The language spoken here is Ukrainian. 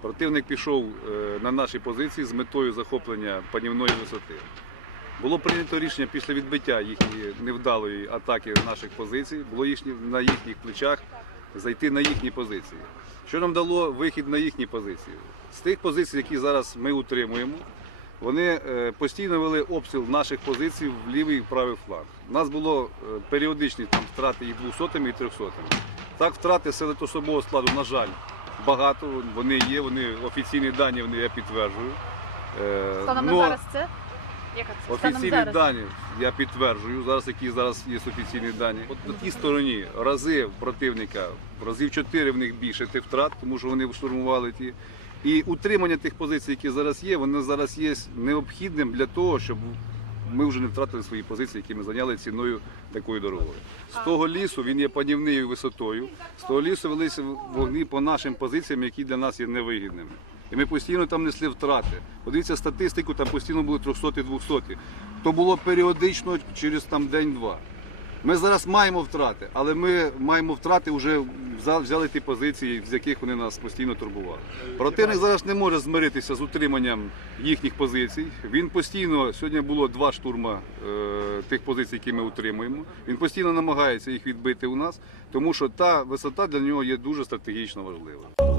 противник пішов е, на наші позиції з метою захоплення панівної висоти. Було прийнято рішення після відбиття їхньої невдалої атаки наших позицій, було на їхніх плечах зайти на їхні позиції. Що нам дало вихід на їхні позиції? З тих позицій, які зараз ми утримуємо, вони е, постійно вели обстріл наших позицій в лівий і правий фланг. У нас було е, періодичні там втрати і 200 і 300 Так, втрати сили особового складу, на жаль, багато. Вони є, вони офіційні дані, вони я підтверджую. Е, Станом на но- зараз це? Яка це? Офіційні зараз. дані я підтверджую зараз, які зараз є офіційні дані. От на тій стороні рази в противника, разів чотири в них більше тих втрат, тому що вони штурмували ті. І утримання тих позицій, які зараз є, воно зараз є необхідним для того, щоб ми вже не втратили свої позиції, які ми зайняли ціною такою дорогою. З того лісу він є панівною висотою. З того лісу велися вогні по нашим позиціям, які для нас є невигідними. І ми постійно там несли втрати. Подивіться статистику, там постійно були 300 200 То було періодично через там день-два. Ми зараз маємо втрати, але ми маємо втрати вже взяли ті позиції, з яких вони нас постійно турбували. Противник зараз не може змиритися з утриманням їхніх позицій. Він постійно сьогодні було два штурма е, тих позицій, які ми утримуємо. Він постійно намагається їх відбити у нас, тому що та висота для нього є дуже стратегічно важлива.